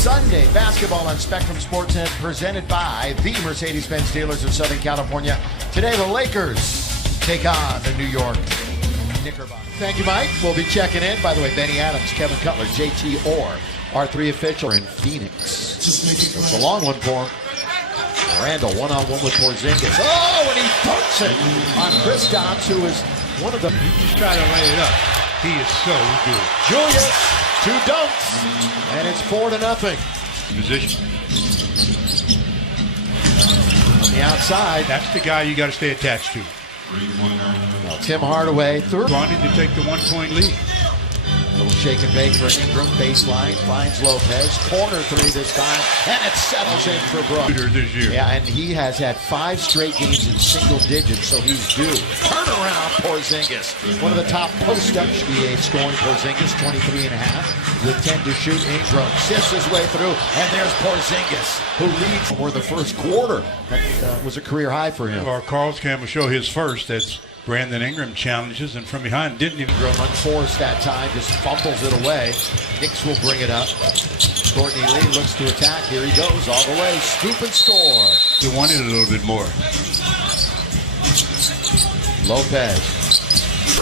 Sunday basketball on Spectrum Sportsnet, presented by the Mercedes-Benz dealers of Southern California. Today, the Lakers take on the New York Knickerbockers. Thank you, Mike. We'll be checking in. By the way, Benny Adams, Kevin Cutler, JT Orr, our three officials in Phoenix. It's a long one for him. Randall one-on-one with Porzingis. Oh, and he dunks it on Kristaps, who is one of the... You just try to lay it up. He is so good. Julius, 2 dunks, and it's 4-0. Position. On the outside. That's the guy you got to stay attached to. Well, Tim Hardaway, third. Wanting to take the 1-point lead. Little shake and bake for Ingram, baseline, finds Lopez, corner 3 this time, and it settles in for Brook. This year. Yeah, and he has had 5 straight games in single digits, so he's due. Turnaround Porzingis, one of the top post-up NBA scoring. Porzingis, 23.5 with 10 to shoot. Ingram sifts his way through, and there's Porzingis, who leads for the first quarter. That was a career high for him. Our Carl's Cam will show his first. That's Brandon Ingram challenges, and from behind didn't even Ingram unforced that time, just fumbles it away. Knicks will bring it up. Courtney Lee looks to attack. Here he goes all the way. Scoop and score. They wanted a little bit more. Lopez.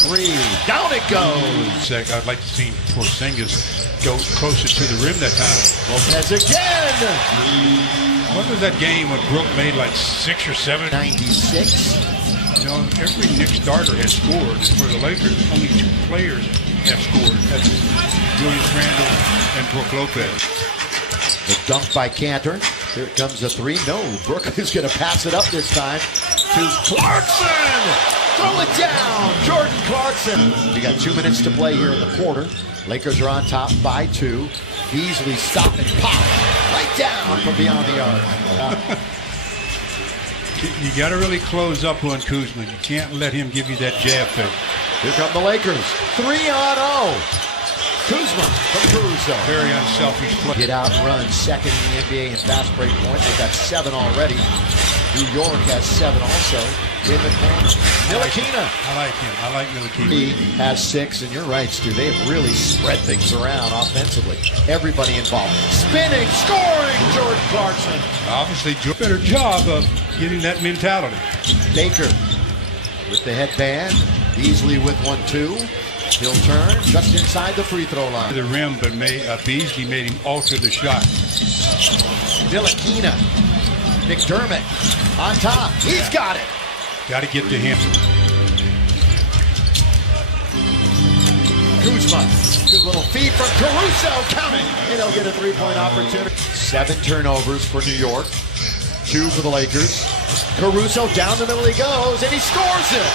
3. Down it goes. I'd like to see Porzingis go closer to the rim that time. Lopez again. What was that game when Brook made like 6 or 7? 96. You know, every Knicks starter has scored. For the Lakers, only 2 players have scored. That's Julius Randle and Brook Lopez. The dunk by Cantor. Here comes a 3. No, Brook is going to pass it up this time to Clarkson. Throw it down. Jordan Clarkson. We got 2 minutes to play here in the quarter. Lakers are on top by 2. Beasley stop and pop. Right down from beyond the arc. You got to really close up on Kuzma. You can't let him give you that jab fake. Here come the Lakers. 3-on-0. Kuzma from Caruso. Very unselfish play. Get out and run. Second in the NBA in fast break points. They've got 7 already. New York has 7 also in the corner. Ntilikina. I like him. I like Ntilikina. He has 6, and you're right, Stu. They have really spread things around offensively. Everybody involved. Spinning, scoring, Jordan Clarkson. Obviously, better job of getting that mentality. Baker with the headband. Beasley with 1-2. He'll turn just inside the free throw line. The rim, but Beasley made him alter the shot. Ntilikina. McDermott on top. He's got it. Got to get to him. Kuzma. Good little feed from Caruso. Counting. And he'll get a 3-point opportunity. 7 turnovers for New York. 2 for the Lakers. Caruso down the middle he goes, and he scores it.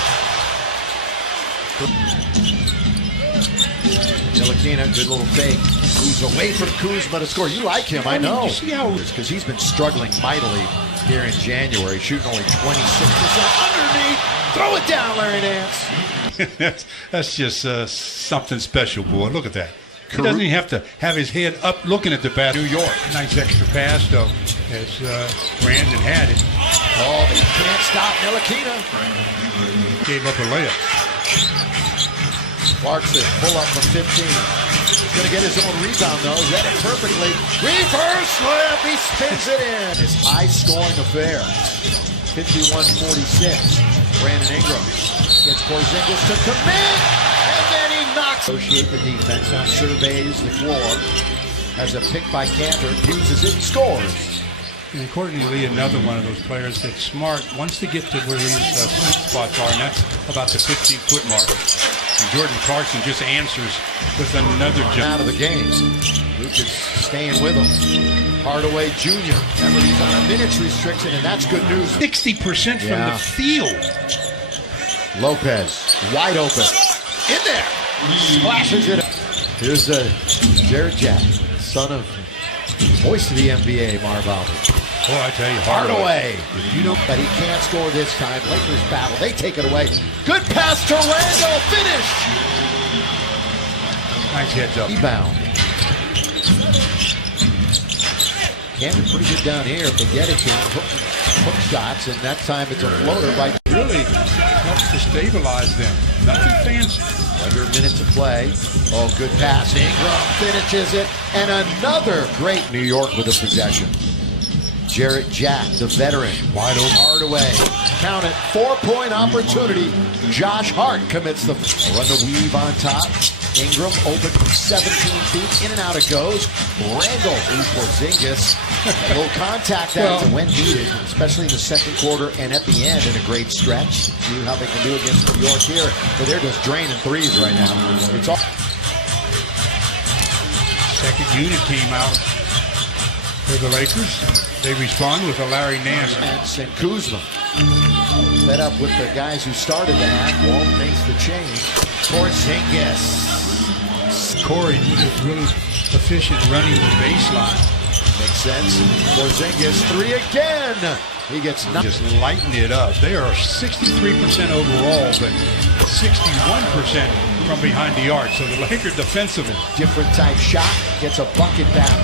Ntilikina, good little fake. Moves away from Kuzma to score. You like him, I know. You see how because he's been struggling mightily here in January, shooting only 26% underneath. Throw it down, Larry Nance. That's just something special, boy. Look at that. He doesn't even have to have his head up looking at the basket. New York. Nice extra pass, though, as Brandon had it. Oh, but he can't stop Ntilikina. Gave up a layup. Clarkson, pull up from 15. He's going to get his own rebound, though. Read it perfectly. Reverse layup. He spins it in. His high-scoring affair. 51-46. Brandon Ingram gets Porzingis to commit, and then he knocks. Associate the defense. Now surveys the floor. Has a pick by Cantor. Uses it and scores. And Courtney Lee, another one of those players that's smart, wants to get to where his sweet spots are, and that's about the 15-foot mark. And Jordan Clarkson just answers with another jump. Out of the game. Luke is staying with him. Hardaway Jr. Remember, he's on a minutes restriction, and that's good news. 60% from the field. Lopez, wide open. In there. Splashes it. Here's Jared Jack, son of voice of the NBA, Marv Albert. Boy, I tell you, Hardaway. You know, but he can't score this time. Lakers battle. They take it away. Good pass to Randall. Finish. Nice heads up. Rebound. Cantor pretty good down here if they get it to him. Hook shots, and that time it's a floater by. Really helps to stabilize them. Nothing fancy. Under a minute to play. Oh, good pass. Ingram finishes it. And another great New York with a possession. Jarrett Jack, the veteran. Wide open. Hardaway. Count it. 4-point opportunity. Josh Hart commits the run the weave on top. Ingram open from 17 feet. In and out it goes. Randall Porzingis. A little contact that when needed, especially in the second quarter and at the end in a great stretch. See how they can do against New York here. But they're just draining threes right now. It's all. Second unit came out for the Lakers. They respond with a Larry Nance. And Kuzma. Fed up with the guys who started the half. Wall makes the change. Porzingis. Corey is really efficient running the baseline. Makes sense. Porzingis, three again. He gets just lighten it up. They are 63% overall, but 61% from behind the arc. So the Lakers defensively. Different type shot. Gets a bucket back.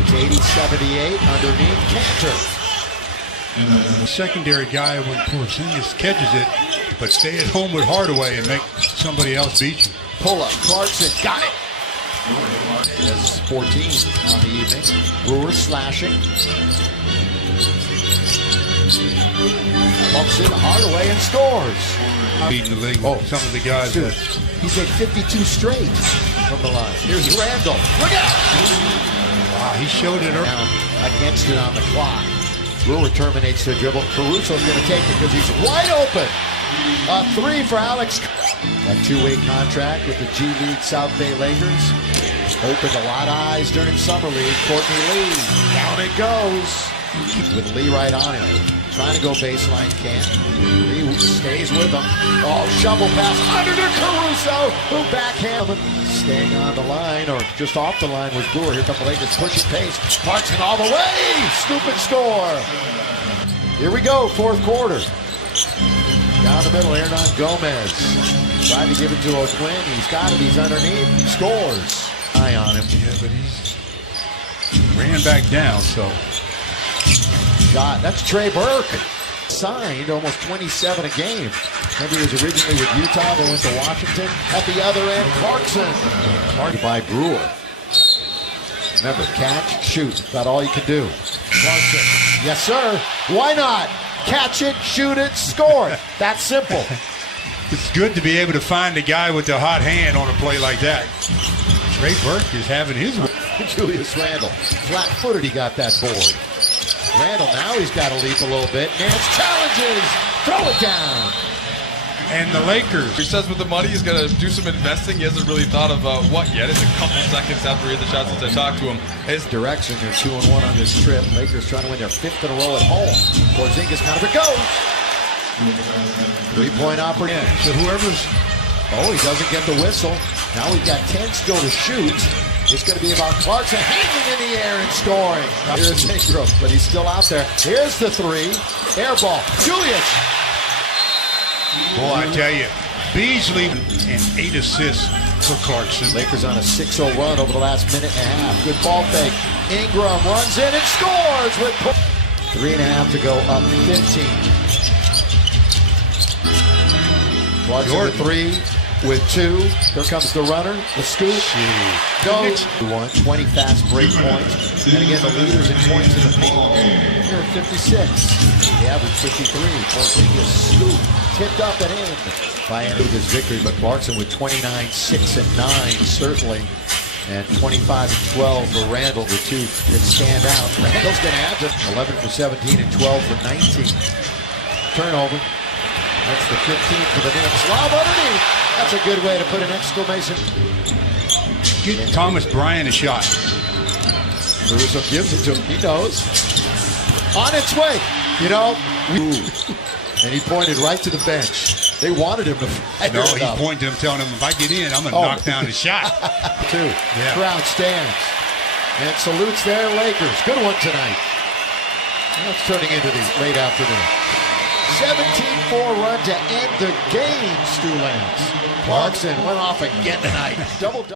It's 80-78 underneath Cantor. The secondary guy when Porzingis catches it, but stay at home with Hardaway and make somebody else beat you. Pull up. Clarkson got it. That's 14 on the evening. Brewers slashing. Bumps in Hardaway and scores. Beating the league. Oh, some of the guys. He's at 52 straight from the line. Here's Randall. Look out! Wow, he showed it down against it on the clock. Brewer terminates the dribble. Caruso's going to take it because he's wide open. A three for Alex. A two-way contract with the G League South Bay Lakers. Opened a lot of eyes during Summer League. Courtney Lee. Down it goes. With Lee right on him. Trying to go baseline, can't. Lee stays with him. Oh, shovel pass under to Caruso, who backhand him. Staying on the line, or just off the line, was Brewer. Here come the Lakers pushing pace. Clarkson all the way. Stupid score. Here we go, fourth quarter. Down the middle, Hernan Gomez. Tried to give it to O'Quinn. He's got it. He's underneath. He scores. Eye on him. Yeah, but he ran back down, so. Shot. That's Trey Burke. Signed almost 27 a game. Remember, he was originally with Utah, then went to Washington. At the other end, Clarkson. Hard by Brewer. Remember, catch, shoot. About all you can do. Clarkson. Yes, sir. Why not? Catch it, shoot it, score it. That simple. It's good to be able to find a guy with the hot hand on a play like that. Trey Burke is having his way. Julius Randle. Flat-footed, he got that board. Randle, now he's got to leap a little bit. Nance challenges. Throw it down. And the Lakers. He says with the money, he's going to do some investing. He hasn't really thought of what yet. It's a couple seconds after he hit the shot since I talked to him. His direction, they're 2-1 on this trip. Lakers trying to win their fifth in a row at home. Porzingis kind of it goes. 3-point opportunity. Yeah, so whoever's. Oh, he doesn't get the whistle. Now we've got 10 still to shoot. It's going to be about Clarkson hanging in the air and scoring. Here's Ingram, but he's still out there. Here's the three. Air ball. Julius. Boy, I tell you, Beasley and 8 assists for Clarkson. Lakers on a 6-0 run over the last minute and a half. Good ball fake. Ingram runs in and scores with 3.5 to go, up 15. Clarkson with 3. With 2, here comes the runner, the scoop. Goes. 20 fast break points. And again, the leaders in points in the paint. Here at 56. The average 53. Porzingis scoop. Tipped up and in by Andrew's victory. But Clarkson with 29, 6, and 9, certainly. And 25 and 12 for Randall, the two that stand out. Randall's going to have to 11 for 17 and 12 for 19. Turnover. That's the 15th for the Knicks. Lob underneath. That's a good way to put an exclamation. Get Thomas Bryant a shot. Caruso gives it to him. He knows. On its way. You know. And he pointed right to the bench. They wanted him to fire No, it he up. pointed to him, telling him, if I get in, I'm going to knock down the shot. 2. Yeah. Crowd stands. And salutes their Lakers. Good one tonight. That's turning into the late afternoon. 17-4 run to end the game, Stu Lance. Clarkson went off again tonight. Double.